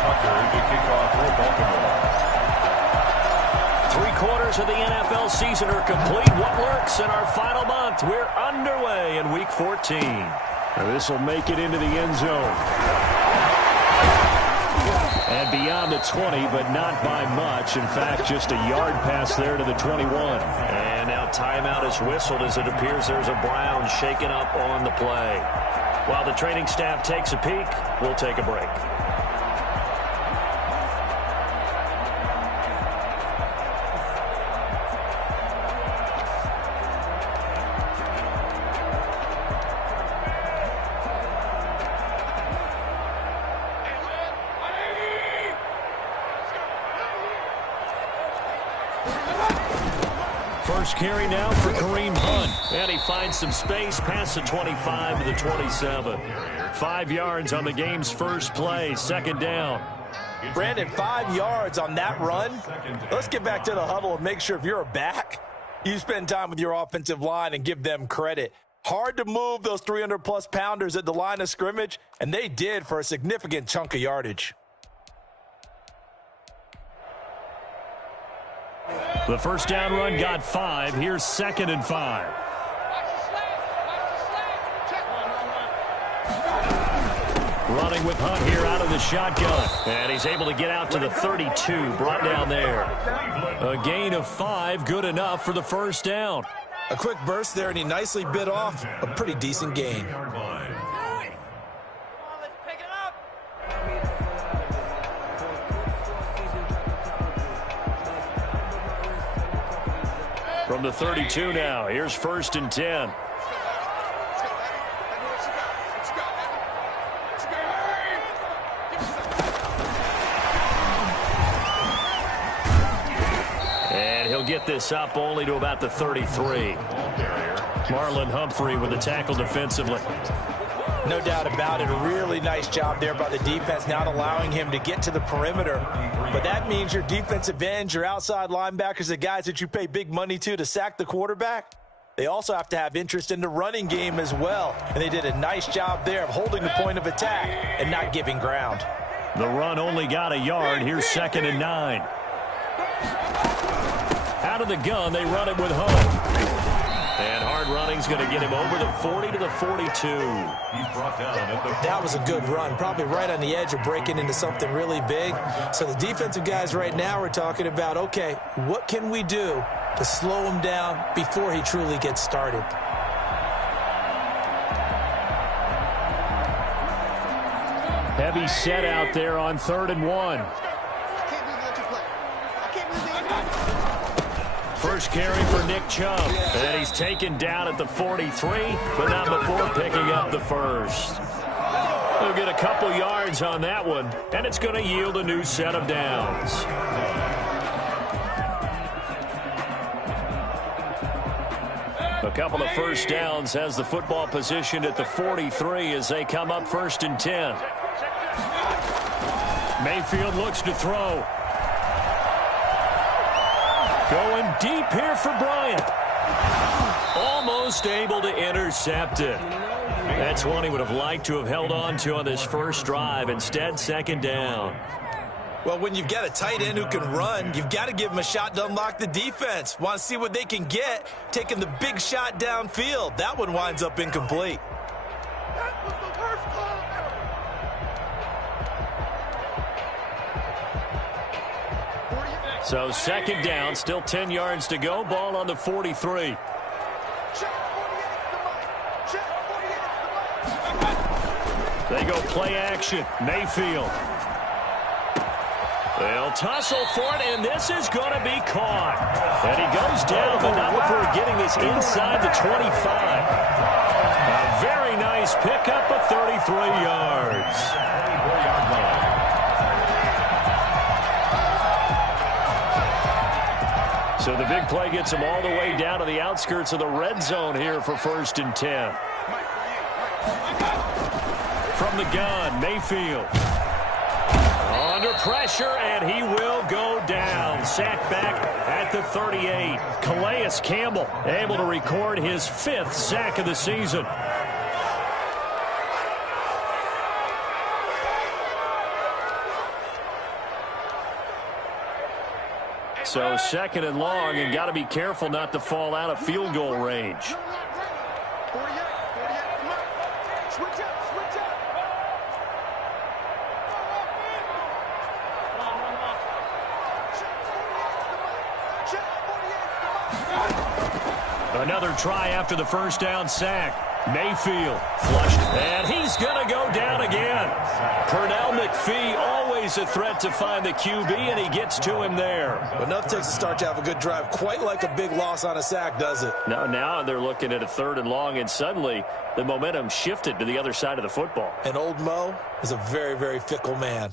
Tucker to kick off for Baltimore. 3/4 of the NFL season are complete. What lurks in our final month? We're underway in Week 14. This will make it into the end zone. And beyond the 20, but not by much. In fact, just a yard pass there to the 21. And now timeout is whistled as it appears there's a Brown shaken up on the play. While the training staff takes a peek, we'll take a break. First carry now for Kareem Hunt. And he finds some space past the 25 to the 27. 5 yards on the game's first play. Second down. Brandon, 5 yards on that run. Let's get back to the huddle and make sure if you're a back, you spend time with your offensive line and give them credit. Hard to move those 300-plus pounders at the line of scrimmage, and they did for a significant chunk of yardage. The first down run got 5. Here's 2nd and 5. Running with Hunt here out of the shotgun. And he's able to get out to the 32. Brought down there. A gain of 5. Good enough for the first down. A quick burst there, and he nicely bit off a pretty decent gain. From the 32 now, here's 1st and 10. And he'll get this up only to about the 33. Marlon Humphrey with the tackle defensively. No doubt about it. A really nice job there by the defense, not allowing him to get to the perimeter. But that means your defensive ends, your outside linebackers, the guys that you pay big money to sack the quarterback, they also have to have interest in the running game as well. And they did a nice job there of holding the point of attack and not giving ground. The run only got a yard. Here's 2nd and 9. Out of the gun, they run it with Hunt. And hard running's going to get him over the 40 to the 42. That was a good run, probably right on the edge of breaking into something really big. So the defensive guys right now are talking about, okay, what can we do to slow him down before he truly gets started? Heavy set out there on 3rd and 1. First carry for Nick Chubb. And he's taken down at the 43, but not before picking up the first. They'll get a couple yards on that one, and it's going to yield a new set of downs. A couple of first downs has the football positioned at the 43 as they come up 1st and 10. Mayfield looks to throw. Going deep here for Bryant. Almost able to intercept it. That's one he would have liked to have held on to on this first drive. Instead, 2nd down. Well, when you've got a tight end who can run, you've got to give him a shot to unlock the defense. Want to see what they can get, taking the big shot downfield. That one winds up incomplete. So 2nd down, still 10 yards to go. Ball on the 43. They go play action. Mayfield. They'll tussle for it, and this is going to be caught. And he goes down, but not before getting this inside the 25. A very nice pickup of 33 yards. So the big play gets him all the way down to the outskirts of the red zone here for 1st and 10. From the gun, Mayfield. Under pressure, and he will go down. Sacked back at the 38. Calais Campbell able to record his 5th sack of the season. So second and long, and got to be careful not to fall out of field goal range. Another try after the first down sack. Mayfield flushed, and he's going to go down again. Pernell McPhee, always a threat to find the QB, and he gets to him there. Enough takes to start to have a good drive. Quite like a big loss on a sack, does it? Now they're looking at a third and long, and suddenly the momentum shifted to the other side of the football. And old Mo is a very, very fickle man.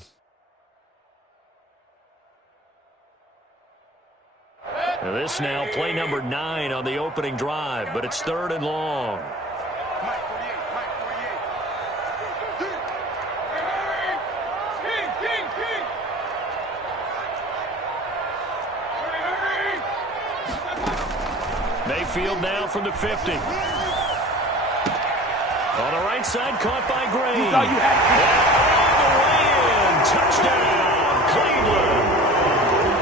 This now play number 9 on the opening drive, but it's third and long. Mayfield now from the 50. On the right side, caught by Gray. And all the way in, touchdown, Cleveland.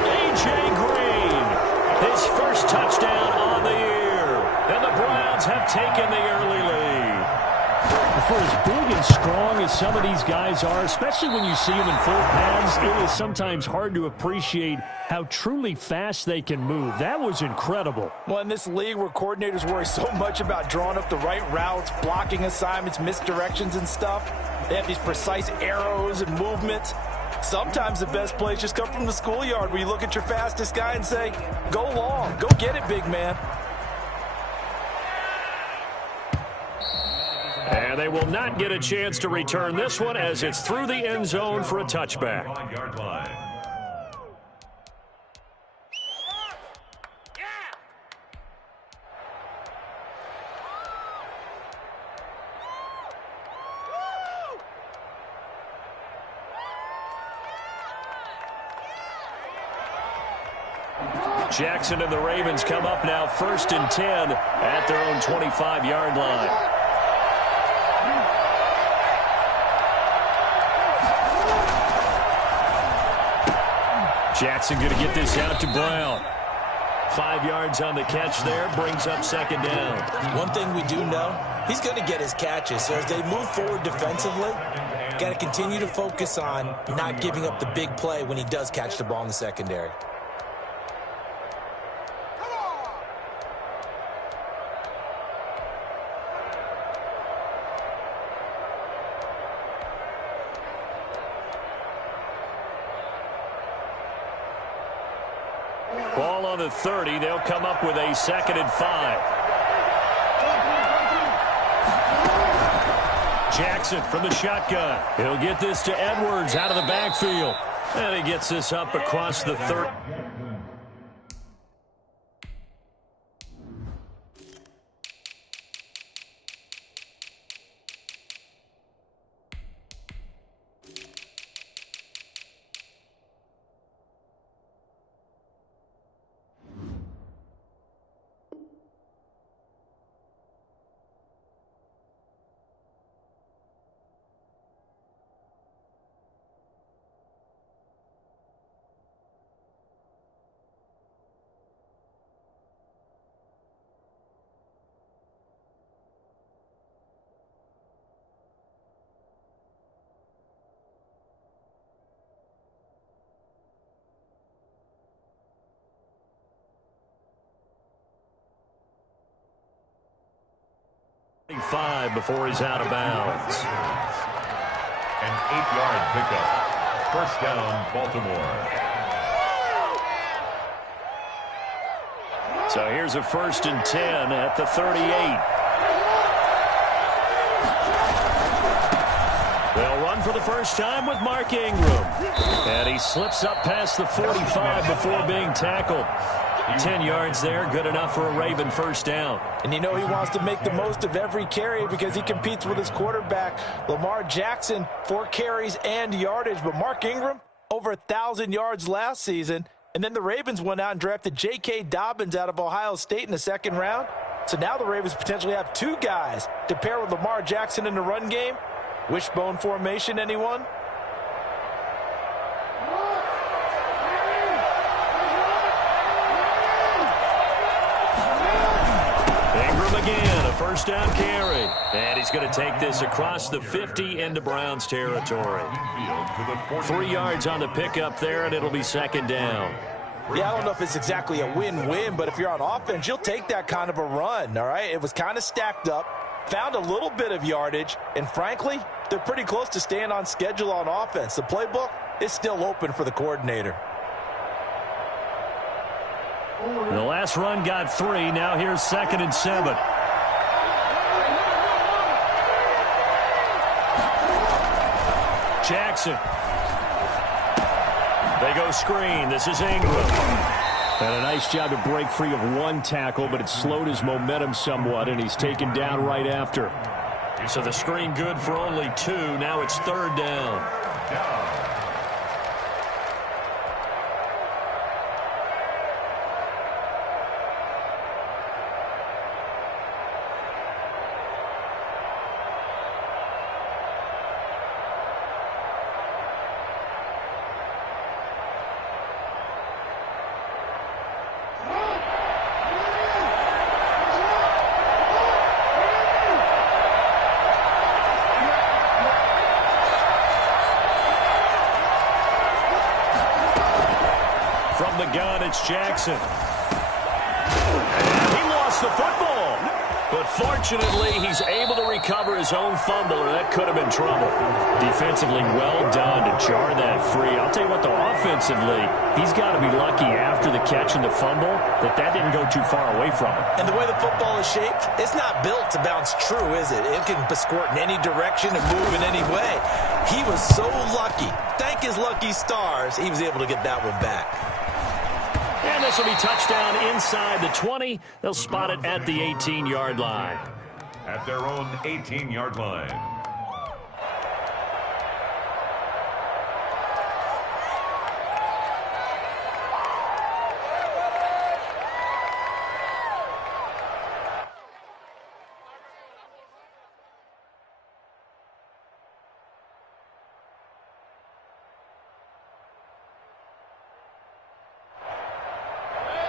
A.J. Green, his first touchdown on the year. And the Browns have taken the early lead. For as big and strong as some of these guys are, especially when you see them in full pads, it is sometimes hard to appreciate how truly fast they can move. That was incredible. Well, in this league where coordinators worry so much about drawing up the right routes, blocking assignments, misdirections and stuff, they have these precise arrows and movements. Sometimes the best plays just come from the schoolyard where you look at your fastest guy and say, go long, go get it, big man. And they will not get a chance to return this one as it's through the end zone for a touchback. Jackson and the Ravens come up now 1st and 10 at their own 25-yard line. Jackson going to get this out to Brown. 5 yards on the catch there, brings up second down. One thing we do know, he's going to get his catches. So as they move forward defensively, got to continue to focus on not giving up the big play when he does catch the ball in the secondary. Ball on the 30. They'll come up with a 2nd and 5. Jackson from the shotgun. He'll get this to Edwards out of the backfield. And he gets this up across the 30. Before he's out of bounds. An 8-yard pickup. First down, Baltimore. So here's a 1st and 10 at the 38. They'll run for the first time with Mark Ingram. And he slips up past the 45 before being tackled. 10 yards there, good enough for a Raven first down. And you know he wants to make the most of every carry because he competes with his quarterback, Lamar Jackson, 4 carries and yardage. But Mark Ingram, over 1,000 yards last season. And then the Ravens went out and drafted J.K. Dobbins out of Ohio State in the 2nd round. So now the Ravens potentially have 2 guys to pair with Lamar Jackson in the run game. Wishbone formation, anyone? again, a first down carry. And he's going to take this across the 50 into Browns territory. 3 yards on the pickup there, and it'll be second down. Yeah, I don't know if it's exactly a win-win, but if you're on offense, you'll take that kind of a run, all right? It was kind of stacked up, found a little bit of yardage, and frankly, they're pretty close to staying on schedule on offense. The playbook is still open for the coordinator. The last run got 3. Now here's 2nd and 7. Jackson. They go screen. This is Ingram. And a nice job to break free of 1 tackle, but it slowed his momentum somewhat, and he's taken down right after. So the screen good for only 2. Now it's 3rd down. From the gun, it's Jackson. And he lost the football. But fortunately, he's able to recover his own fumble, or that could have been trouble. Defensively, well done to jar that free. I'll tell you what, though, offensively, he's got to be lucky after the catch and the fumble that didn't go too far away from him. And the way the football is shaped, it's not built to bounce true, is it? It can squirt in any direction and move in any way. He was so lucky. Thank his lucky stars, he was able to get that one back. And this will be touchdown inside the 20. They'll spot it at the 18-yard line. At their own 18-yard line.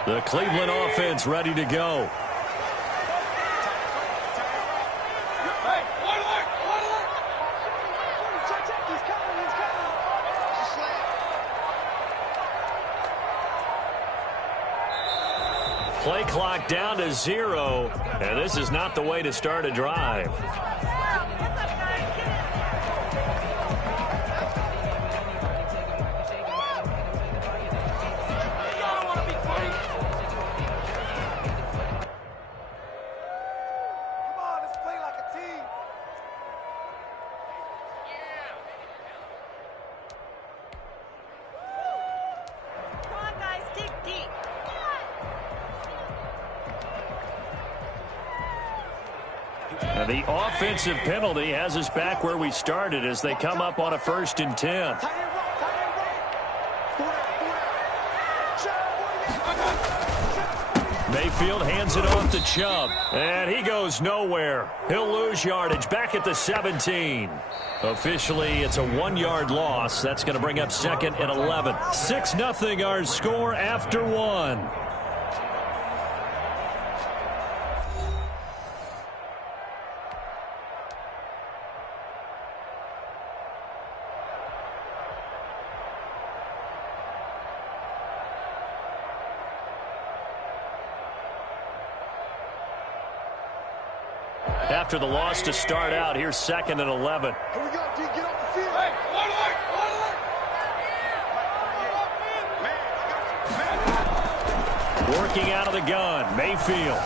The Cleveland offense ready to go. Play clock down to 0, and this is not the way to start a drive. And the offensive penalty has us back where we started as they come up on a 1st and 10. Mayfield hands it off to Chubb, and he goes nowhere. He'll lose yardage back at the 17. Officially, it's a 1-yard loss. That's going to bring up 2nd and 11. 6-0 our score after 1. After the loss to start out, here's 2nd and 11. Here we go, D. Get off the field. Hey, Working out of the gun, Mayfield.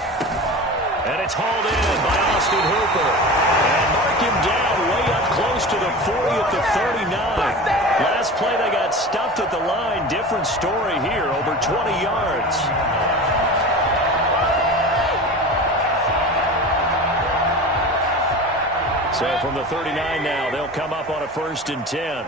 And it's hauled in by Austin Hooper. And mark him down way up close to the 40 at the 39. Last play, they got stuffed at the line. Different story here, over 20 yards. So from the 39 now, they'll come up on a 1st and 10.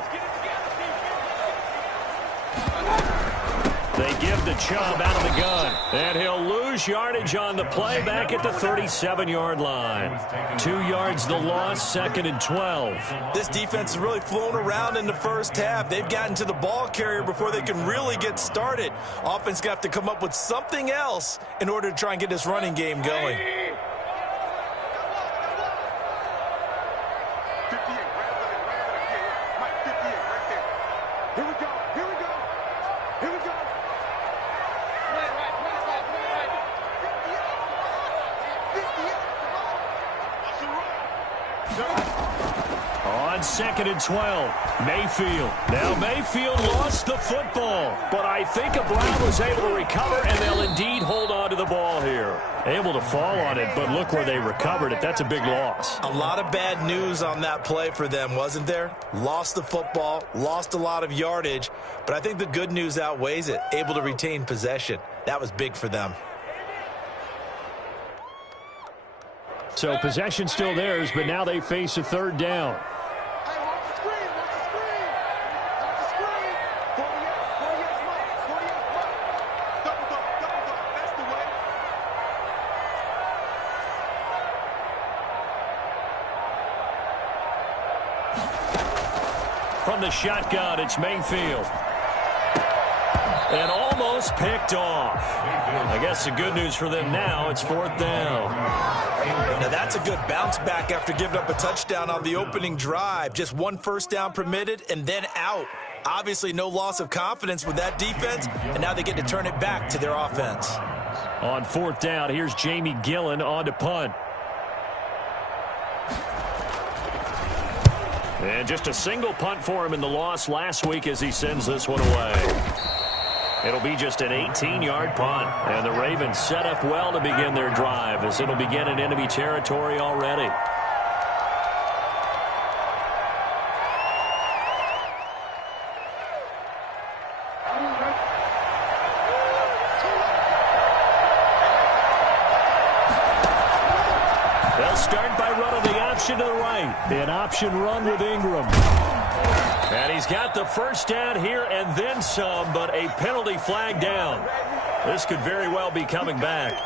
They give the Chubb out of the gun. And he'll lose yardage on the play back at the 37-yard line. 2 yards the loss, 2nd and 12. This defense has really flown around in the first half. They've gotten to the ball carrier before they can really get started. Offense got to come up with something else in order to try and get this running game going. 2nd and 12. Mayfield. Now Mayfield lost the football, but I think Brown was able to recover, and they'll indeed hold on to the ball here. Able to fall on it, but look where they recovered it. That's a big loss. A lot of bad news on that play for them, wasn't there? Lost the football, lost a lot of yardage, but I think the good news outweighs it. Able to retain possession. That was big for them. So possession still theirs, but now they face a 3rd down. Hey, watch the screen, watch the screen. Watch the screen. 48 Mike, 48 Mike. Double. That's the way. From the shotgun, it's Mayfield. And almost picked off. I guess the good news for them now, it's 4th down. Now that's a good bounce back after giving up a touchdown on the opening drive. Just 1 first down permitted and then out. Obviously no loss of confidence with that defense, and now they get to turn it back to their offense. On 4th down, here's Jamie Gillen on to punt. And just a single punt for him in the loss last week as he sends this one away. It'll be just an 18-yard punt, and the Ravens set up well to begin their drive as it'll begin in enemy territory already. They'll start by running the option to the right. An option run with Ingram. And he's got the first down here and then some, but a penalty flag down. This could very well be coming back.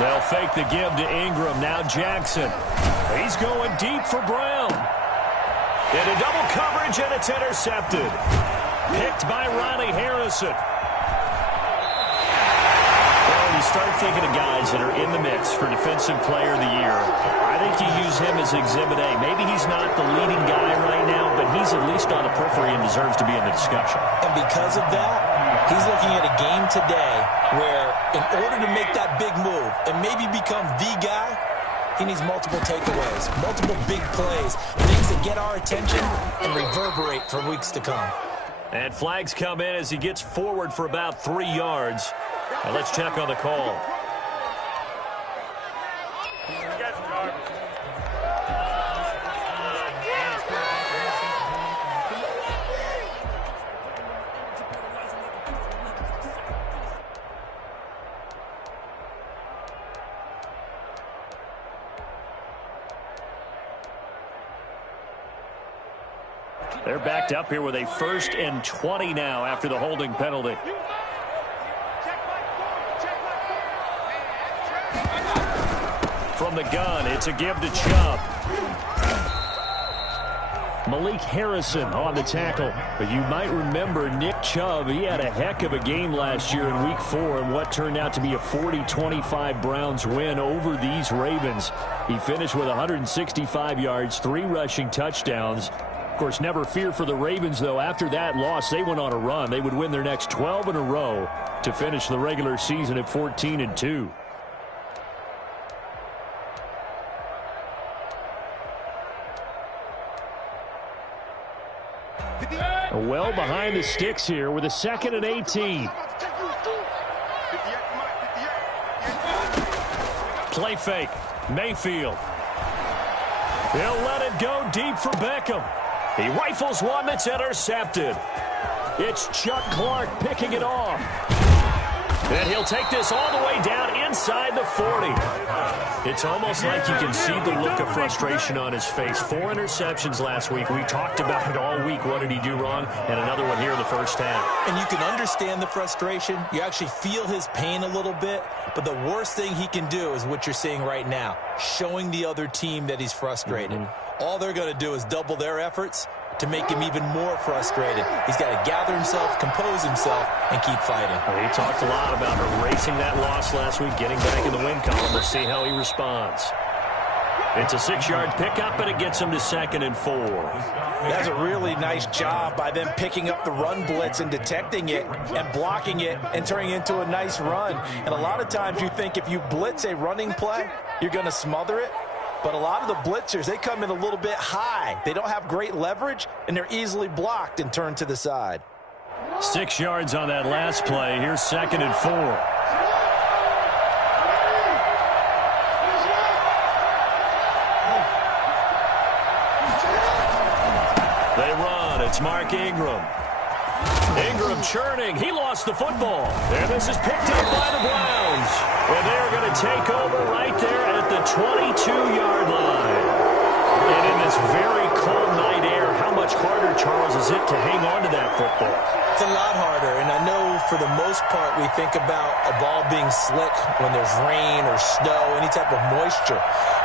They'll fake the give to Ingram. Now Jackson. He's going deep for Brown. Into double coverage, and it's intercepted. Picked by Ronnie Harrison. Well, when you start thinking of guys that are in the mix for Defensive Player of the Year, I think you use him as Exhibit A. Maybe he's not the leading guy right now, but he's at least on the periphery and deserves to be in the discussion. And because of that, he's looking at a game today where in order to make that big move and maybe become the guy, he needs multiple takeaways, multiple big plays, things that get our attention and reverberate for weeks to come. And flags come in as he gets forward for about 3 yards. And let's check on the call. They're backed up here with a 1st and 20 now after the holding penalty. From the gun, it's a give to Chubb. Malik Harrison on the tackle. But you might remember Nick Chubb, he had a heck of a game last year in Week 4 in what turned out to be a 40-25 Browns win over these Ravens. He finished with 165 yards, 3 rushing touchdowns. Of course, never fear for the Ravens, though. After that loss, they went on a run. They would win their next 12 in a row to finish the regular season at 14-2. Well behind the sticks here with a 2nd and 18. Play fake. Mayfield. They'll let it go deep for Beckham. He rifles one that's intercepted. It's Chuck Clark picking it off. And he'll take this all the way down inside the 40. It's almost like you can see the look of frustration on his face. 4 interceptions last week. We talked about it all week. What did he do wrong? And another one here in the first half. And you can understand the frustration. You actually feel his pain a little bit. But the worst thing he can do is what you're seeing right now, showing the other team that he's frustrated. All they're going to do is double their efforts, to make him even more frustrated. He's got to gather himself, compose himself, and keep fighting. Well, he talked a lot about erasing that loss last week, getting back in the win column. We'll see how he responds. It's a 6-yard pickup, and it gets him to 2nd and 4. That's a really nice job by them picking up the run blitz and detecting it and blocking it and turning it into a nice run. And a lot of times you think if you blitz a running play, you're going to smother it. But a lot of the blitzers, they come in a little bit high. They don't have great leverage, and they're easily blocked and turned to the side. 6 yards on that last play. Here's 2nd and 4. It's Mark Ingram. Ingram churning. He lost the football. And this is picked up by the Browns. And they're going to take over right there at the 22-yard line. And in this very cold night air, how much harder, Charles, is it to hang on to that football? It's a lot harder, and I know for the most part we think about a ball being slick when there's rain or snow, any type of moisture.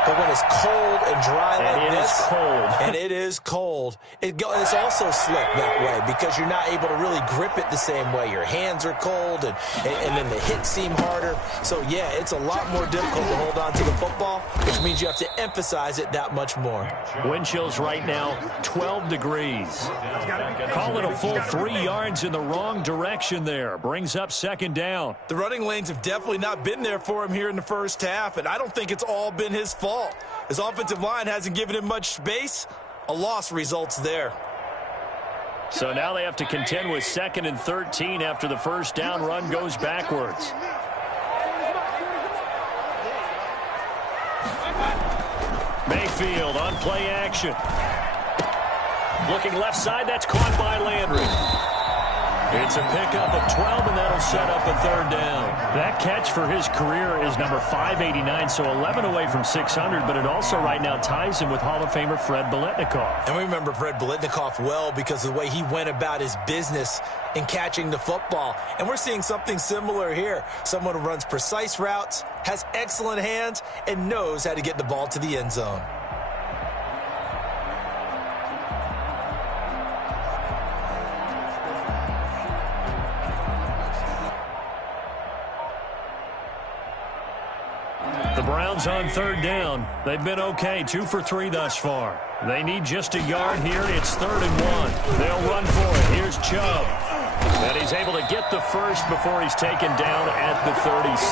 But when it's cold and dry like this, and it is cold, it's also slick that way because you're not able to really grip it the same way. Your hands are cold, and then the hits seem harder. So, yeah, it's a lot more difficult to hold on to the football, which means you have to emphasize it that much more. Wind chills right now, 12 degrees. Call it a full 3 yards in the wrong direction there. Brings up 2nd down. The running lanes have definitely not been there for him here in the first half, and I don't think it's all been his fault. His offensive line hasn't given him much space. A loss results there. So now they have to contend with 2nd and 13 after the first down run goes backwards. Mayfield on play action. Looking left side, that's caught by Landry. It's a pickup of 12, and that'll set up a 3rd down. That catch for his career is number 589, so 11 away from 600, but it also right now ties him with Hall of Famer Fred Biletnikoff. And we remember Fred Biletnikoff well because of the way he went about his business in catching the football. And we're seeing something similar here. Someone who runs precise routes, has excellent hands, and knows how to get the ball to the end zone. The Browns on 3rd down. They've been okay, 2 for 3 thus far. They need just a yard here. It's 3rd and 1. They'll run for it. Here's Chubb. And he's able to get the first before he's taken down at the 36.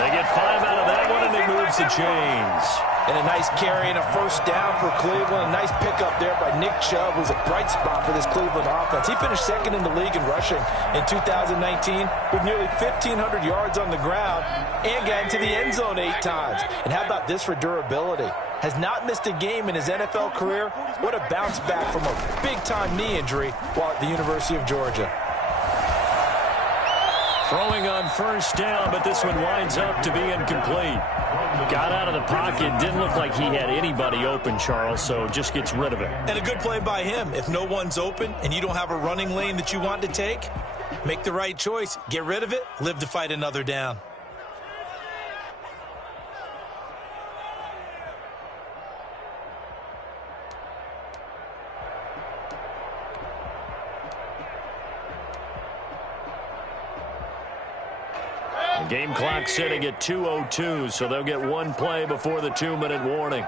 They get 5 out of that one, and it moves the chains. And a nice carry and a first down for Cleveland. A nice pickup there by Nick Chubb, who's a bright spot for this Cleveland offense. He finished 2nd in the league in rushing in 2019 with nearly 1,500 yards on the ground and got into the end zone 8 times. And how about this for durability? Has not missed a game in his NFL career. What a bounce back from a big-time knee injury while at the University of Georgia. Throwing on first down, but this one winds up to be incomplete. Got out of the pocket, didn't look like he had anybody open, Charles, so just gets rid of it. And a good play by him. If no one's open and you don't have a running lane that you want to take, make the right choice. Get rid of it, live to fight another down. Game clock sitting at 2:02, so they'll get one play before the 2-minute warning.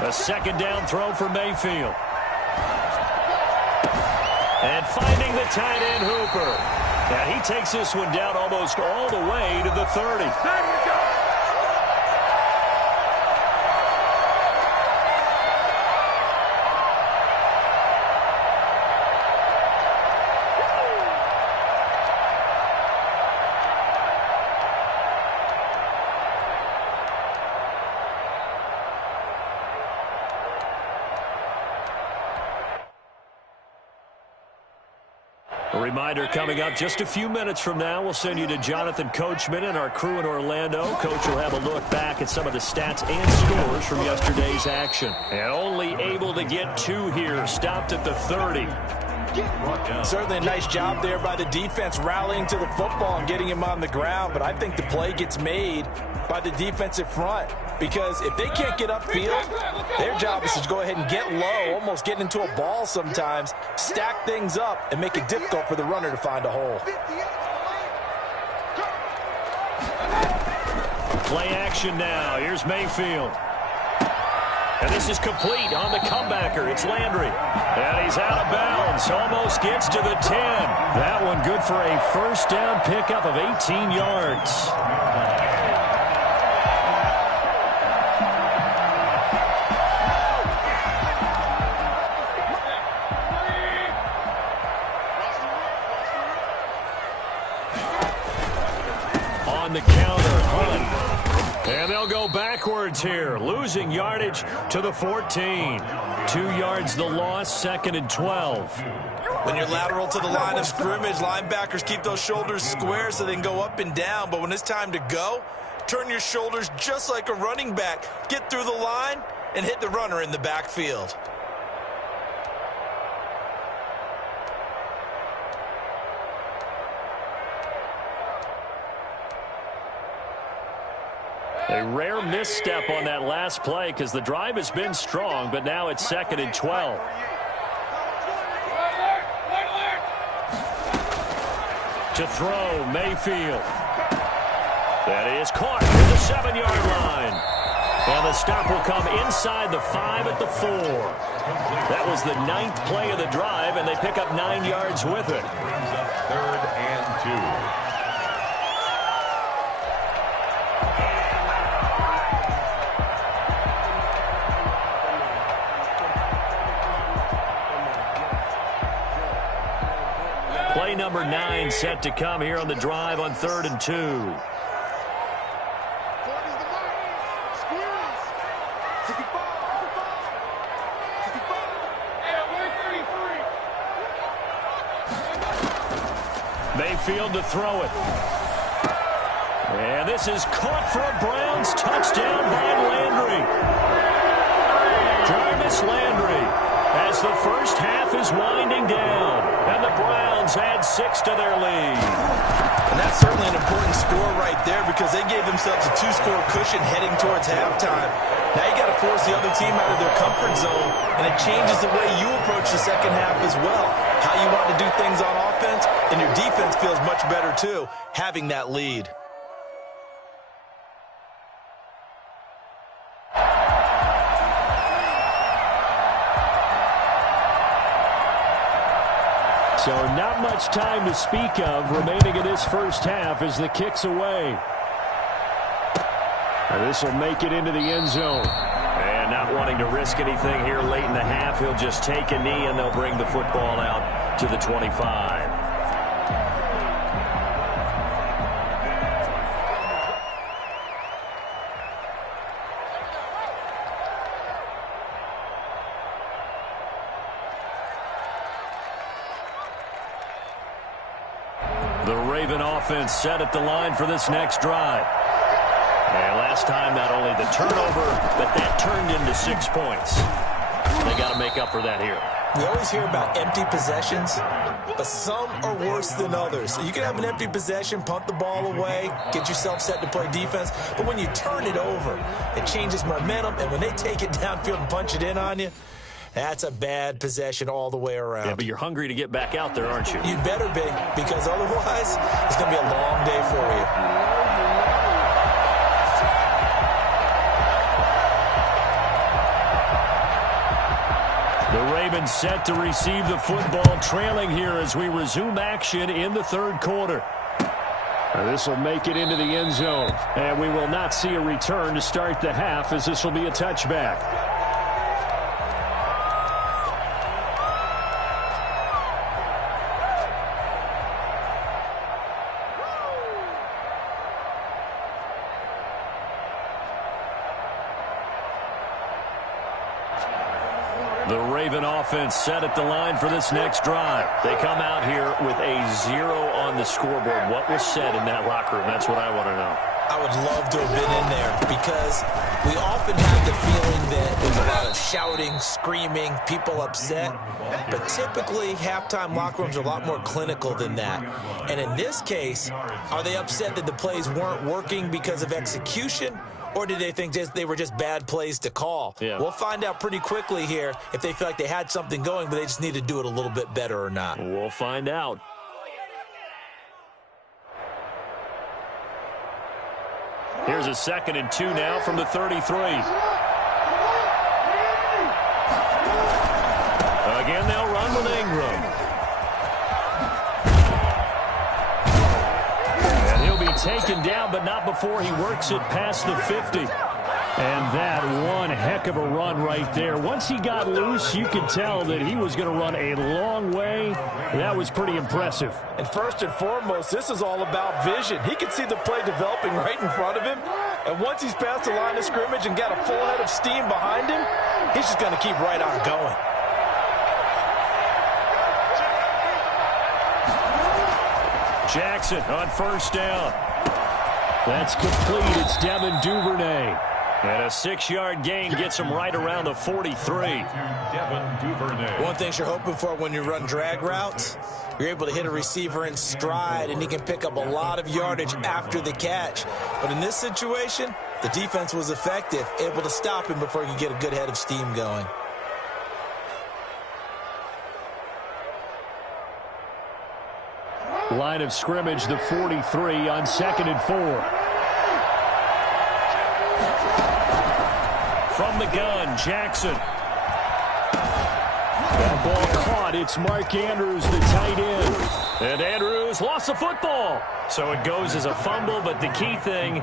A 2nd down throw for Mayfield. And finding the tight end Hooper. And he takes this one down almost all the way to the 30. A reminder coming up just a few minutes from now, we'll send you to Jonathan Coachman and our crew in Orlando. Coach will have a look back at some of the stats and scores from yesterday's action. And only able to get 2 here, stopped at the 30. Certainly a nice job there by the defense rallying to the football and getting him on the ground, but I think the play gets made by the defensive front because if they can't get upfield, their job is to go ahead and get low, almost getting into a ball sometimes, stack things up, and make it difficult for the runner to find a hole. Play action now. Here's Mayfield. And this is complete on the comebacker. It's Landry. And he's out of bounds. Almost gets to the 10. That one good for a first down pickup of 18 yards. On the counter, Hunt. And they'll go backwards here, losing yardage to the 14. 2 yards the loss, 2nd and 12. When you're lateral to the line of scrimmage, linebackers keep those shoulders square so they can go up and down. But when it's time to go, turn your shoulders just like a running back. Get through the line and hit the runner in the backfield. A rare misstep on that last play because the drive has been strong, but now it's 2nd and 12. To throw, Mayfield. That is caught at the 7-yard line. And the stop will come inside the 5 at the 4. That was the 9th play of the drive, and they pick up 9 yards with it. 3rd and 2. Play number 9 set to come here on the drive on 3rd and 2. Mayfield to throw it. And this is caught for a Browns touchdown by Landry. Jarvis Landry as the first half is winding down. And the Browns add 6 to their lead. And that's certainly an important score right there because they gave themselves a 2-score cushion heading towards halftime. Now you got to force the other team out of their comfort zone, and it changes the way you approach the second half as well. How you want to do things on offense, and your defense feels much better too, having that lead. So not much time to speak of remaining in this first half as the kick's away. And this will make it into the end zone. And not wanting to risk anything here late in the half, he'll just take a knee and they'll bring the football out to the 25. The Raven offense set at the line for this next drive. And last time, not only the turnover, but that turned into 6 points. They got to make up for that here. We always hear about empty possessions, but some are worse than others. You can have an empty possession, punt the ball away, get yourself set to play defense, but when you turn it over, it changes momentum, and when they take it downfield and punch it in on you, that's a bad possession all the way around. Yeah, but you're hungry to get back out there, aren't you? You better be, because otherwise, it's going to be a long day for you. The Ravens set to receive the football, trailing here as we resume action in the third quarter. This will make it into the end zone, and we will not see a return to start the half as this will be a touchback. The Raven offense set at the line for this next drive. They come out here with a 0 on the scoreboard. What was said in that locker room? That's what I want to know. I would love to have been in there because we often have the feeling that there's a lot of shouting, screaming, people upset. But typically, halftime locker rooms are a lot more clinical than that. And in this case, are they upset that the plays weren't working because of execution? Or did they think they were just bad plays to call? Yeah. We'll find out pretty quickly here if they feel like they had something going, but they just need to do it a little bit better or not. We'll find out. Here's a 2nd and 2 now from the 33. Again, they'll run with Ingram. And he'll be taken down, but not before he works it past the 50. And that one heck of a run right there. Once he got loose, you could tell that he was going to run a long way. That was pretty impressive. And first and foremost, this is all about vision. He can see the play developing right in front of him. And once he's past the line of scrimmage and got a full head of steam behind him, he's just going to keep right on going. Jackson on first down. That's complete. It's Devin Duvernay. And a 6-yard gain gets him right around the 43. Devin Duvernay. One thing you're hoping for when you run drag routes, you're able to hit a receiver in stride, and he can pick up a lot of yardage after the catch. But in this situation, the defense was effective, able to stop him before he could get a good head of steam going. Line of scrimmage, the 43 on 2nd and 4. From the gun, Jackson. That ball caught. It's Mark Andrews, the tight end. And Andrews lost the football. So it goes as a fumble, but the key thing,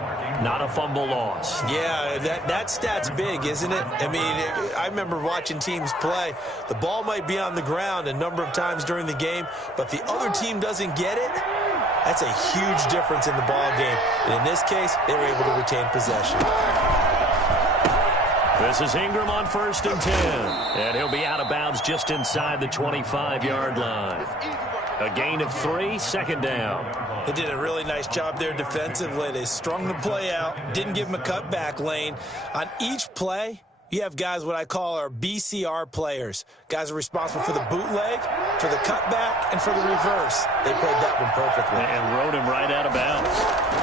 not a fumble loss. Yeah, that stat's big, isn't it? I mean, I remember watching teams play. The ball might be on the ground a number of times during the game, but the other team doesn't get it. That's a huge difference in the ball game. And in this case, they were able to retain possession. This is Ingram on 1st and 10. And he'll be out of bounds just inside the 25-yard line. A gain of 3, 2nd down. They did a really nice job there defensively. They strung the play out, didn't give him a cutback lane. On each play, you have guys what I call our BCR players. Guys are responsible for the bootleg, for the cutback, and for the reverse. They played that one perfectly. And rode him right out of bounds.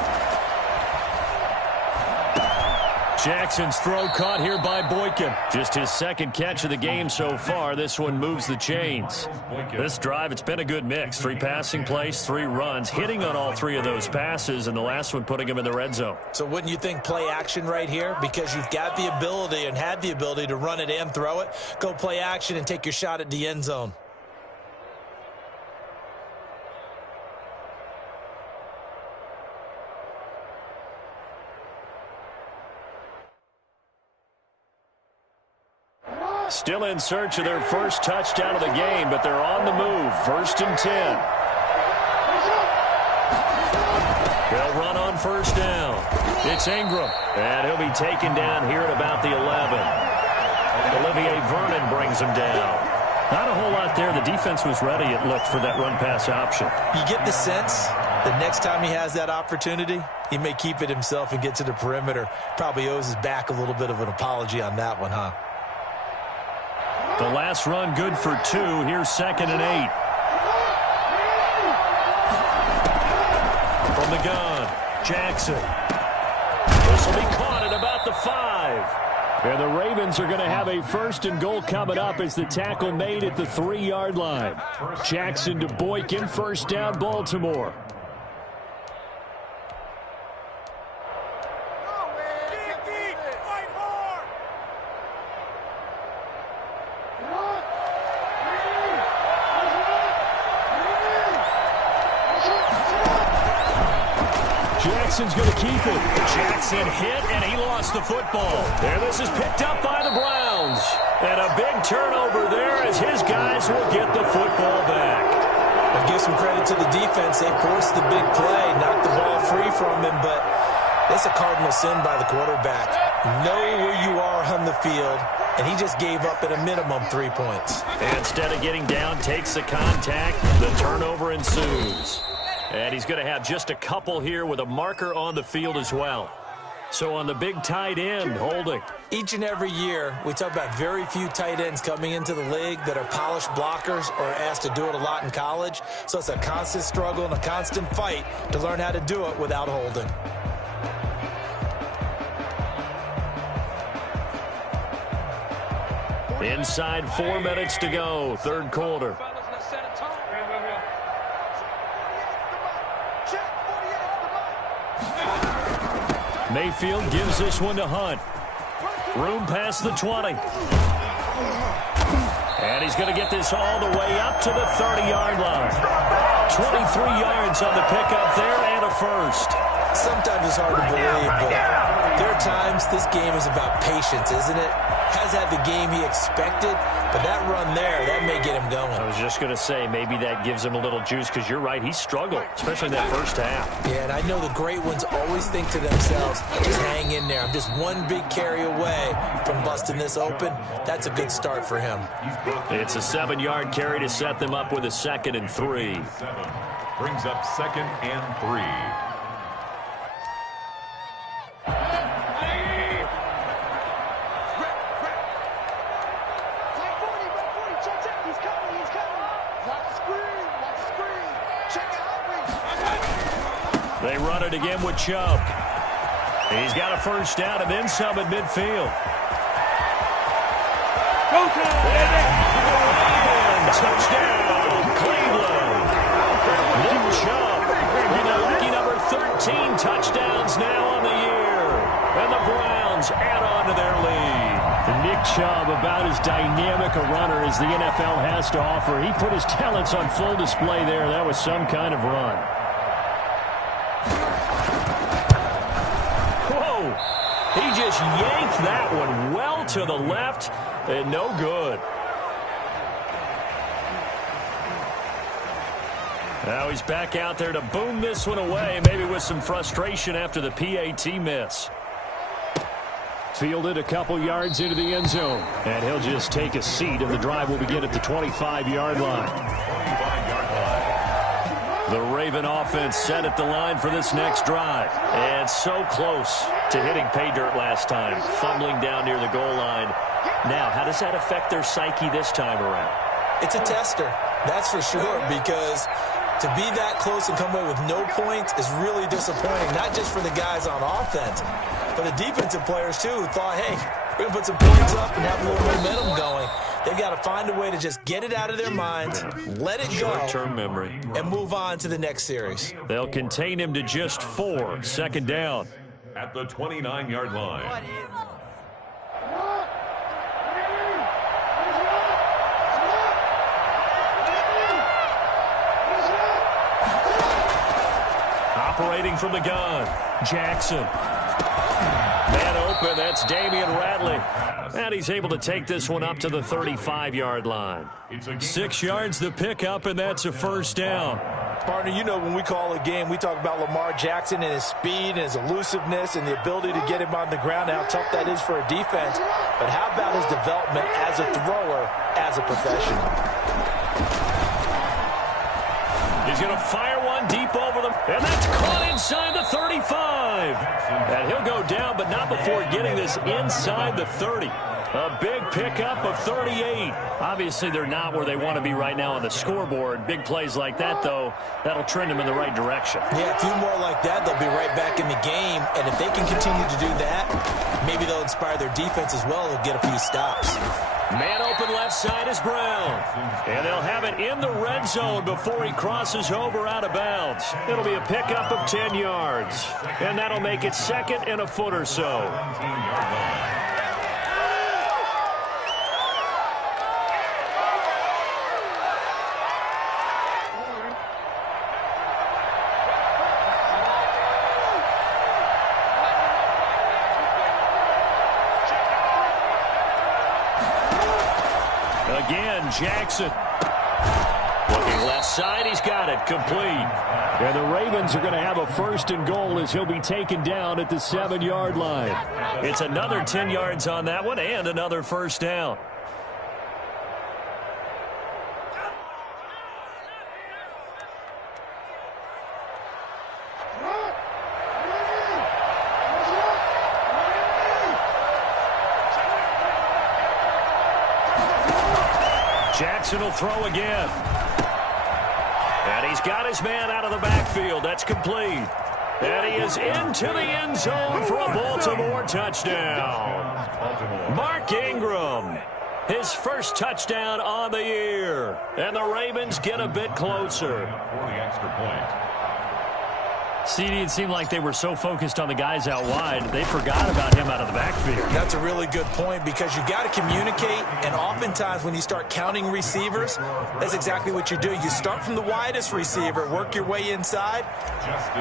Jackson's throw caught here by Boykin. Just his 2nd catch of the game so far. This one moves the chains. This drive, it's been a good mix. 3 passing plays, 3 runs, hitting on all 3 of those passes, and the last one putting him in the red zone. So wouldn't you think play action right here? Because you've got the ability and had the ability to run it and throw it. Go play action and take your shot at the end zone. Still in search of their first touchdown of the game, but they're on the move. 1st and 10. They'll run on 1st down. It's Ingram, and he'll be taken down here at about the 11. Olivier Vernon brings him down. Not a whole lot there. The defense was ready, it looked, for that run-pass option. You get the sense that next time he has that opportunity, he may keep it himself and get to the perimeter. Probably owes his back a little bit of an apology on that one, huh? The last run good for 2. Here's 2nd and 8. From the gun, Jackson. This will be caught at about the 5. And the Ravens are going to have a 1st and goal coming up as the tackle made at the 3-yard line. Jackson to Boykin, 1st down, Baltimore. Jackson's going to keep it. Jackson hit, and he lost the football. And this is picked up by the Browns. And a big turnover there as his guys will get the football back. I'll give some credit to the defense. They forced the big play, knocked the ball free from him, but that's a cardinal sin by the quarterback. Know where you are on the field, and he just gave up at a minimum 3 points. And instead of getting down, takes the contact. The turnover ensues. And he's going to have just a couple here with a marker on the field as well. So on the big tight end, holding. Each and every year, we talk about very few tight ends coming into the league that are polished blockers or asked to do it a lot in college. So it's a constant struggle and a constant fight to learn how to do it without holding. Inside 4 minutes to go, third quarter. Mayfield gives this one to Hunt. Room past the 20. And he's going to get this all the way up to the 30-yard line. 23 yards on the pickup there and a first. Sometimes it's hard to believe, but there are times this game is about patience, isn't it? Has had the game he expected, but that run there, that may get him going. I was just going to say, maybe that gives him a little juice, because you're right, he struggled, especially in that first half. Yeah, and I know the great ones always think to themselves, just hang in there. I'm just one big carry away from busting this open. That's a good start for him. It's a 7-yard carry to set them up with a 2nd and 3. Brings up 2nd and 3. They run it again with Chubb. He's got a first down and then some at midfield. And touchdown, Cleveland. Nick Chubb with a lucky number 13 touchdowns now on the year. And the Browns add on to their lead. Nick Chubb, about as dynamic a runner as the NFL has to offer. He put his talents on full display there. That was some kind of run. He just yanked that one well to the left, and no good. Now he's back out there to boom this one away, maybe with some frustration after the PAT miss. Fielded a couple yards into the end zone, and he'll just take a seat, and the drive will begin at the 25-yard line. The Raven offense set at the line for this next drive. And so close to hitting pay dirt last time, fumbling down near the goal line. Now, how does that affect their psyche this time around? It's a tester, that's for sure, because to be that close and come away with no points is really disappointing, not just for the guys on offense, but the defensive players, too, who thought, hey, we're going to put some points up and have a little momentum going. They've got to find a way to just get it out of their minds, let it go, short-term memory, and move on to the next series. They'll contain him to just 4, second down. At the 29-yard line. Operating from the gun, Jackson. Man open, that's Damian Ratley. And he's able to take this one up to the 35-yard line. 6 yards the pickup, and that's a first down. Partner, you know when we call a game, we talk about Lamar Jackson and his speed and his elusiveness and the ability to get him on the ground, how tough that is for a defense. But how about his development as a thrower, as a professional? He's going to fire one deep over them, and that's caught inside the 35. And he'll go down, but not before getting this inside the 30. A big pickup of 38. Obviously, they're not where they want to be right now on the scoreboard. Big plays like that, though, that'll trend them in the right direction. Yeah, a few more like that, they'll be right back in the game. And if they can continue to do that, maybe they'll inspire their defense as well. They'll get a few stops. Man open left side is Brown. And they'll have it in the red zone before he crosses over out of bounds. It'll be a pickup of 10 yards. And that'll make it second and a foot or so. Again, Jackson. Looking left side, he's got it, complete. And the Ravens are going to have a first and goal as he'll be taken down at the 7-yard line. It's another 10 yards on that one and another first down. Jackson will throw again. And he's got his man out of the backfield. That's complete. And he is into the end zone for a Baltimore touchdown. Mark Ingram, his first touchdown on the year. And the Ravens get a bit closer. For the extra point. CD, it seemed like they were so focused on the guys out wide, they forgot about him out of the backfield. That's a really good point because you got to communicate, and oftentimes when you start counting receivers, that's exactly what you do. You start from the widest receiver, work your way inside.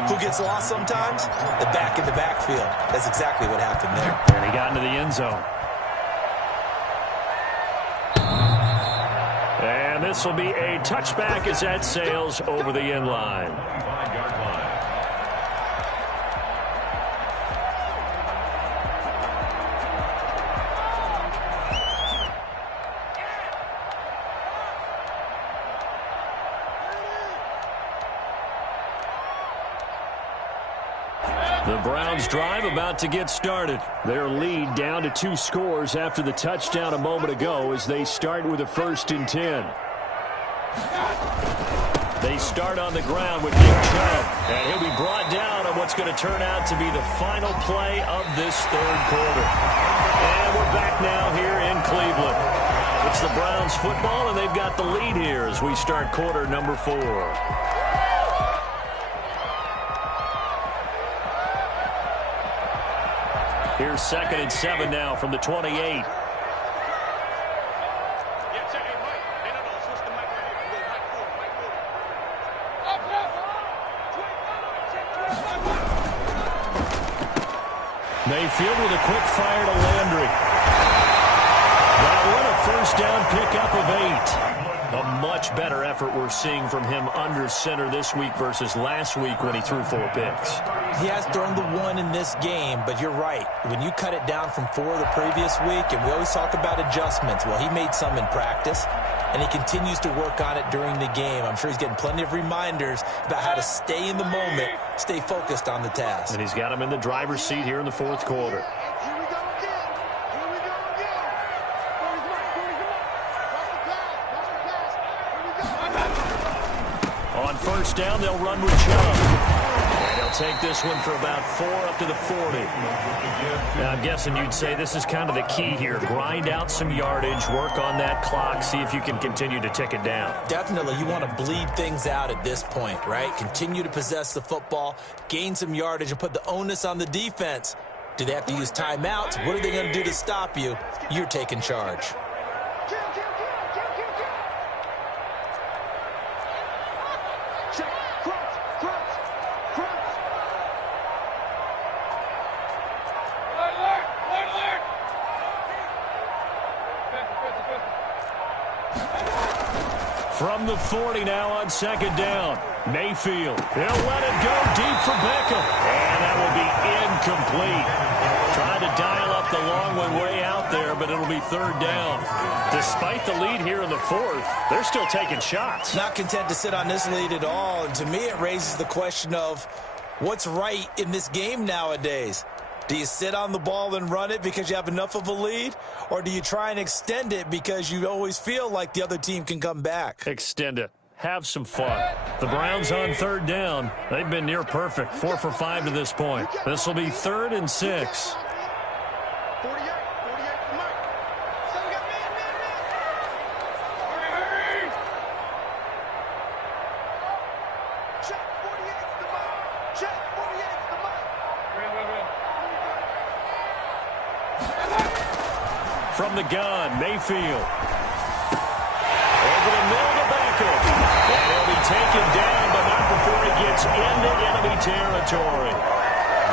Who gets lost sometimes? The back in the backfield. That's exactly what happened there. And he got into the end zone. And this will be a touchback as that sails over the end line. 5-yard line. The Browns drive about to get started. Their lead down to 2 scores after the touchdown a moment ago as they start with a 1st and 10. They start on the ground with Nick Chubb, and he'll be brought down on what's going to turn out to be the final play of this 3rd quarter. And we're back now here in Cleveland. It's the Browns football, and they've got the lead here as we start quarter number 4. Here's 2nd and 7 now from the 28. Mayfield with a quick fire to Landry. That one a 1st down pickup of 8. A much better effort we're seeing from him under center this week versus last week when he threw 4 picks. He has thrown the 1 in this game, but you're right. When you cut it down from 4 the previous week, and we always talk about adjustments, well, he made some in practice, and he continues to work on it during the game. I'm sure he's getting plenty of reminders about how to stay in the moment, stay focused on the task. And he's got him in the driver's seat here in the 4th quarter. On 1st down, they'll run with Chubb. And he'll take this one for about 4 up to the 40. Now, I'm guessing you'd say this is kind of the key here. Grind out some yardage, work on that clock, see if you can continue to tick it down. Definitely, you want to bleed things out at this point, right? Continue to possess the football, gain some yardage, and put the onus on the defense. Do they have to use timeouts? What are they going to do to stop you? You're taking charge. From the 40 now on 2nd down. Mayfield. He'll let it go deep for Beckham. And that will be incomplete. Trying to dial up the long one way out there, but it'll be 3rd down. Despite the lead here in the 4th, they're still taking shots. Not content to sit on this lead at all. And to me, it raises the question of what's right in this game nowadays. Do you sit on the ball and run it because you have enough of a lead? Or do you try and extend it because you always feel like the other team can come back? Extend it. Have some fun. The Browns on 3rd down. They've been near perfect. 4 for 5 to this point. This will be 3rd and 6. From the gun, Mayfield. Over the middle to Beckham. And he'll be taken down, but not before he gets into enemy territory.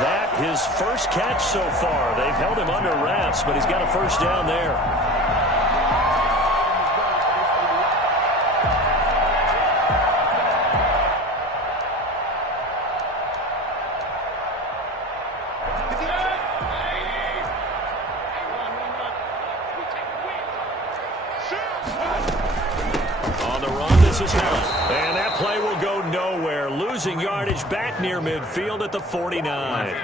That his first catch so far. They've held him under wraps, but he's got a 1st down there. And that play will go nowhere. Losing yardage back near midfield at the 49.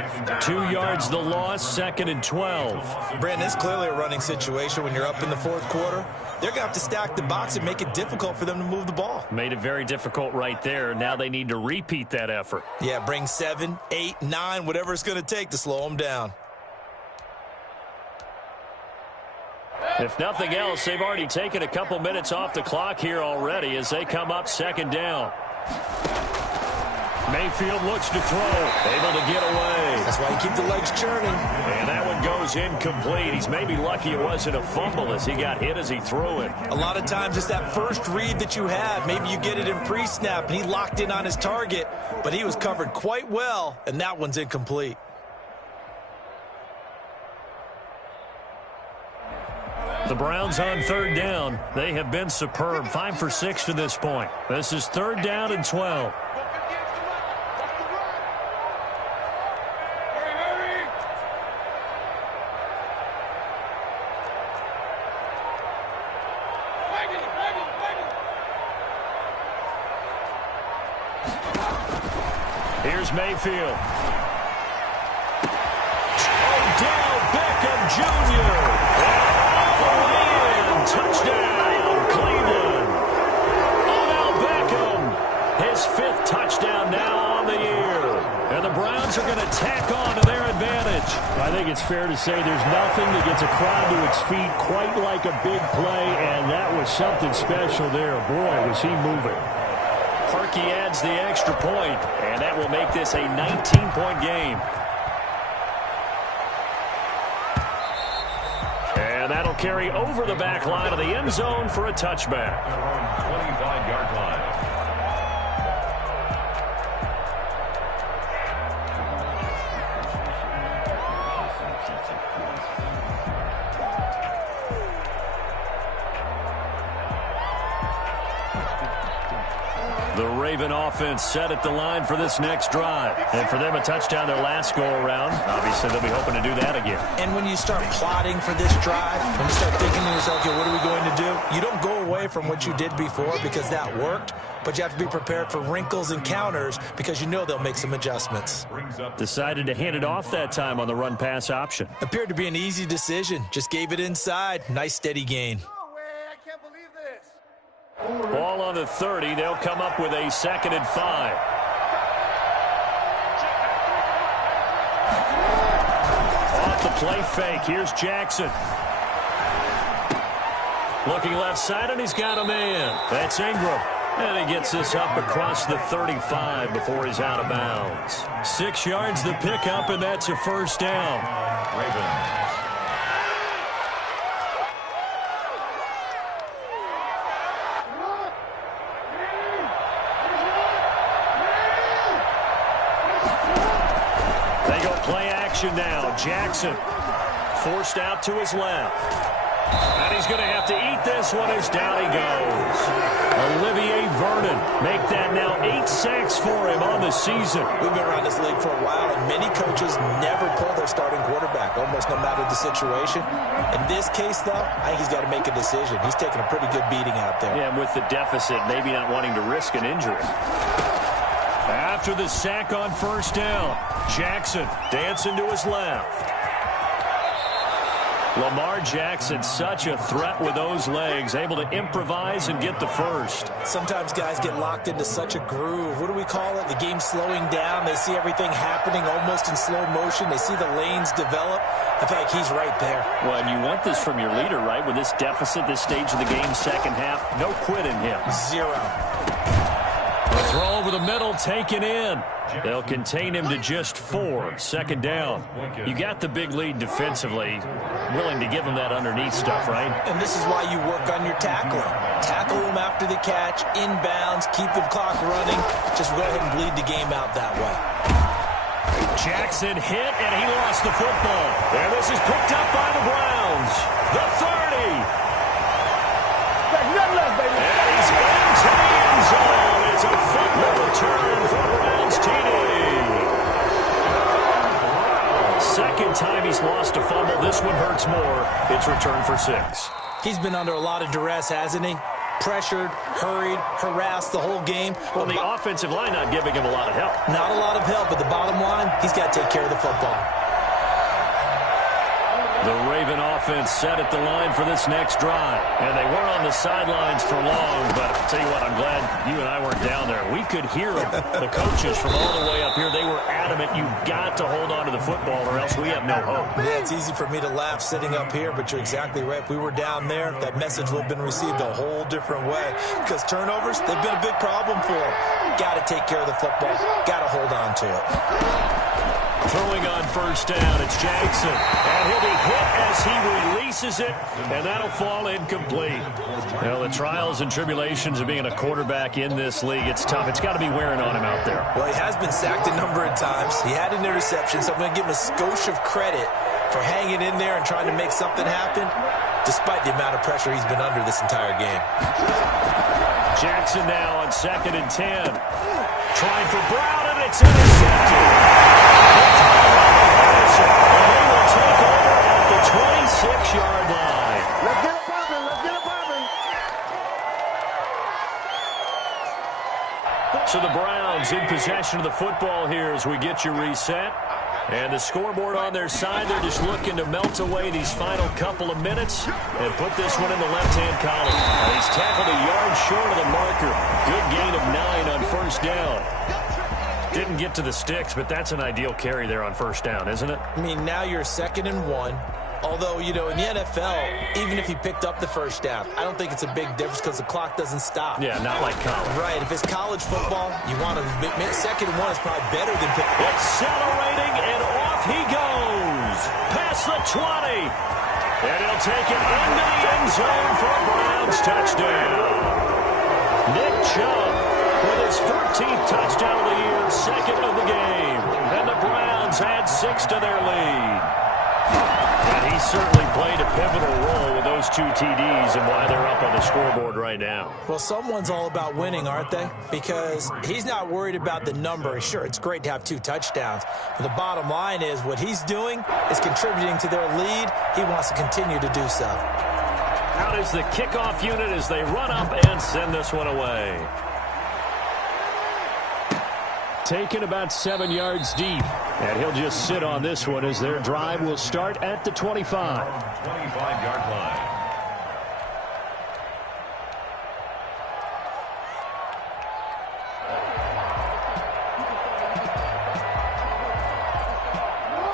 2 yards the loss, 2nd and 12. Brandon, it's clearly a running situation when you're up in the 4th quarter. they're going to have to stack the box and make it difficult for them to move the ball. Made it very difficult right there. Now they need to repeat that effort. Yeah, bring 7, 8, 9, whatever it's going to take to slow them down. If nothing else, they've already taken a couple minutes off the clock here already as they come up second down. Mayfield looks to throw, able to get away. That's why you keep the legs churning. And that one goes incomplete. He's maybe lucky it wasn't a fumble as he got hit as he threw it. A lot of times it's that first read that you have. Maybe you get it in pre-snap and he locked in on his target, but he was covered quite well, and that one's incomplete. The Browns on third down. They have been superb. 5 for 6 to this point. This is third down and 12. Here's Mayfield. Odell Beckham Jr. All the way in. Touchdown, Cleveland. Odell Beckham, his 5th touchdown now on the year. And the Browns are going to tack on to their advantage. I think it's fair to say there's nothing that gets a crowd to its feet quite like a big play, and that was something special there. Boy, was he moving. Parkey adds the extra point, and that will make this a 19-point game. And that'll carry over the back line of the end zone for a touchback. 25-yard line. The Raven offense set at the line for this next drive. And for them, a touchdown their last go-around. Obviously, they'll be hoping to do that again. And when you start plotting for this drive, when you start thinking to yourself, okay, what are we going to do? You don't go away from what you did before because that worked, but you have to be prepared for wrinkles and counters because you know they'll make some adjustments. Decided to hand it off that time on the run-pass option. Appeared to be an easy decision. Just gave it inside. Nice steady gain. Ball on the 30. They'll come up with a 2nd and 5. Off the play fake. Here's Jackson. Looking left side, and he's got a man. That's Ingram. And he gets this up across the 35 before he's out of bounds. 6 yards the pickup, and that's a first down. Ravens. Now, Jackson forced out to his left. And he's going to have to eat this one as down he goes. Olivier Vernon make that now 8 sacks for him on the season. We've been around this league for a while, and many coaches never pull their starting quarterback, almost no matter the situation. In this case, though, I think he's got to make a decision. He's taking a pretty good beating out there. Yeah, and with the deficit, maybe not wanting to risk an injury. After the sack on first down, Jackson dancing to his left. Lamar Jackson, such a threat with those legs, able to improvise and get the first. Sometimes guys get locked into such a groove. What do we call it? The game's slowing down. They see everything happening almost in slow motion. They see the lanes develop. I feel like he's right there. Well, and you want this from your leader, right? With this deficit, this stage of the game, second half, no quit in him. 0. A throw over the middle, taken in. They'll contain him to just 4. Second down. You got the big lead defensively. Willing to give him that underneath stuff, right? And this is why you work on your tackling. Tackle him after the catch, inbounds, keep the clock running. Just go ahead and bleed the game out that way. Jackson hit, and he lost the football. And this is picked up by the Browns. The 30. And he's into the end zone. It's a fumble return for Browns TD. Second time he's lost a fumble. This one hurts more. It's returned for 6. He's been under a lot of duress, hasn't he? Pressured, hurried, harassed the whole game. Well, the offensive line not giving him a lot of help. Not a lot of help, but the bottom line, he's got to take care of the football. The Raven offense set at the line for this next drive. And they weren't on the sidelines for long, but I'll tell you what, I'm glad you and I weren't down there. We could hear them, the coaches from all the way up here. They were adamant, you've got to hold on to the football or else we have no hope. Yeah, it's easy for me to laugh sitting up here, but you're exactly right. If we were down there, that message would have been received a whole different way. Because turnovers, they've been a big problem for them. Got to take care of the football. Got to hold on to it. Throwing on first down, it's Jackson. And he'll be hit as he releases it, and that'll fall incomplete. Well, the trials and tribulations of being a quarterback in this league, it's tough. It's got to be wearing on him out there. Well, he has been sacked a number of times. He had an interception, so I'm going to give him a skosh of credit for hanging in there and trying to make something happen, despite the amount of pressure he's been under this entire game. Jackson now on 2nd and 10. Trying for Brown, and it's intercepted. And they will take over at the 26-yard line. Let's get it popping. Let's get it popping. So the Browns in possession of the football here as we get you reset. And the scoreboard on their side, they're just looking to melt away these final couple of minutes and put this one in the left-hand column. And he's tackled a yard short of the marker. Good gain of 9 on first down. Didn't get to the sticks, but that's an ideal carry there on first down, isn't it? I mean, now you're 2nd and 1. Although, you know, in the NFL, even if he picked up the first down, I don't think it's a big difference because the clock doesn't stop. Yeah, not like college. Right. If it's college football, you want to make 2nd and 1 is probably better than pick. Accelerating, and off he goes. Past the 20. And he'll take it into the end zone for a Browns touchdown. Nick Chubb with his 14th touchdown of the year, 2nd of the game. And the Browns add 6 to their lead. And he certainly played a pivotal role with those 2 TDs and why they're up on the scoreboard right now. Well, someone's all about winning, aren't they? Because he's not worried about the number. Sure, it's great to have 2 touchdowns. But the bottom line is what he's doing is contributing to their lead. He wants to continue to do so. Out is the kickoff unit as they run up and send this one away. Taken about 7 yards deep. And he'll just sit on this one as their drive will start at the 25. 25-yard line.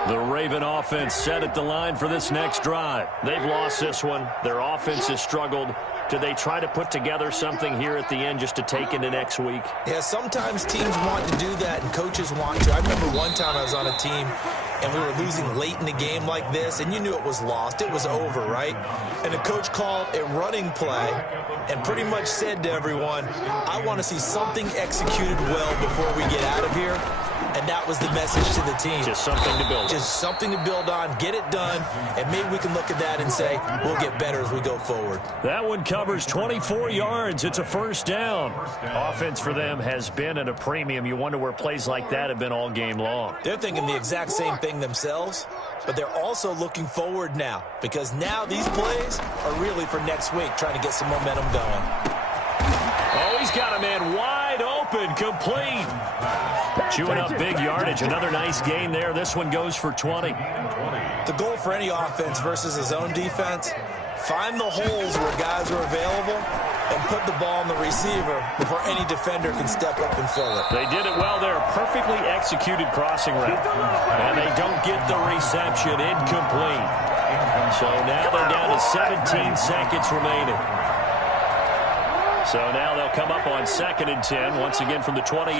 The Raven offense set at the line for this next drive. They've lost this one. Their offense has struggled. Do they try to put together something here at the end just to take into next week? Yeah, sometimes teams want to do that and coaches want to. I remember one time I was on a team and we were losing late in the game like this, and you knew it was lost. It was over, right? And the coach called a running play and pretty much said to everyone, I want to see something executed well before we get out of here. And that was the message to the team. Just something to build on. Just something to build on, get it done, and maybe we can look at that and say, we'll get better as we go forward. That one covers 24 yards. It's a first down. Offense for them has been at a premium. You wonder where plays like that have been all game long. They're thinking the exact same thing themselves, but they're also looking forward now because now these plays are really for next week, trying to get some momentum going. Oh, he's got a man wide open, complete. Chewing up big yardage. Another nice gain there. This one goes for 20. The goal for any offense versus his own defense, find the holes where guys are available and put the ball on the receiver before any defender can step up and fill it. They did it well there. Perfectly executed crossing route. And they don't get the reception. Incomplete. So now they're down to 17 seconds remaining. So now they'll come up on 2nd and 10, once again from the 28.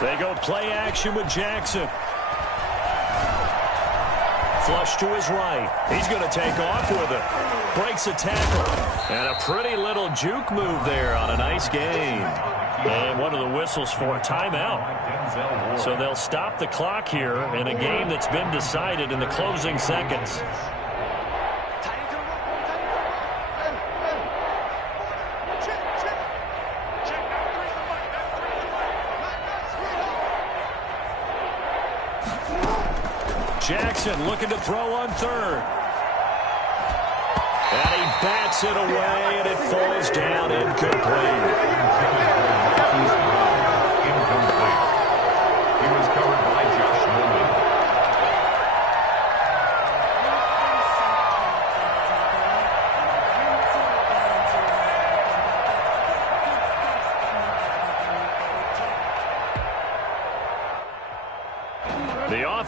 They go play action with Jackson. Flush to his right. He's going to take off with it. Breaks a tackle. And a pretty little juke move there on a nice game. And one of the whistles for a timeout. So they'll stop the clock here in a game that's been decided in the closing seconds. Jackson looking to throw on 3rd. And he bats it away, and it falls down incomplete. Incomplete. He was covered by Josh Norman.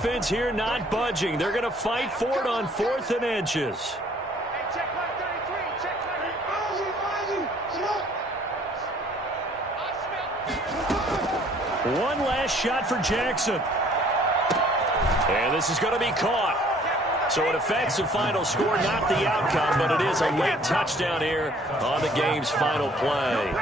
defense here not budging. They're going to fight for it on 4th and inches. Hey, check my 33. Check my 33. One last shot for Jackson. And this is going to be caught. So it affects the final score, not the outcome, but it is a late touchdown here on the game's final play.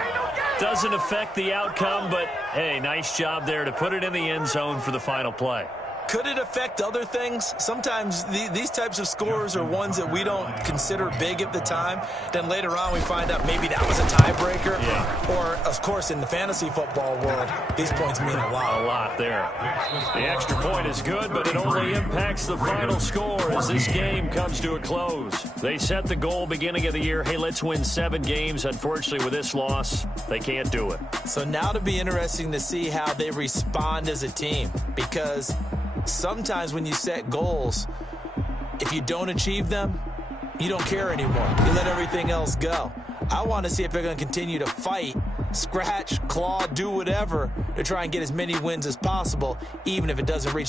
Doesn't affect the outcome, but, hey, nice job there to put it in the end zone for the final play. Could it affect other things? Sometimes these types of scores are ones that we don't consider big at the time. Then later on we find out maybe that was a tiebreaker. Yeah. Or, of course, in the fantasy football world, these points mean a lot. A lot there. The extra point is good, but it only impacts the final score as this game comes to a close. They set the goal beginning of the year, hey, let's win 7 games. Unfortunately, with this loss, they can't do it. So now to be interesting to see how they respond as a team, because sometimes when you set goals, if you don't achieve them, you don't care anymore. You let everything else go. I want to see if they're going to continue to fight, scratch, claw, do whatever to try and get as many wins as possible, even if it doesn't reach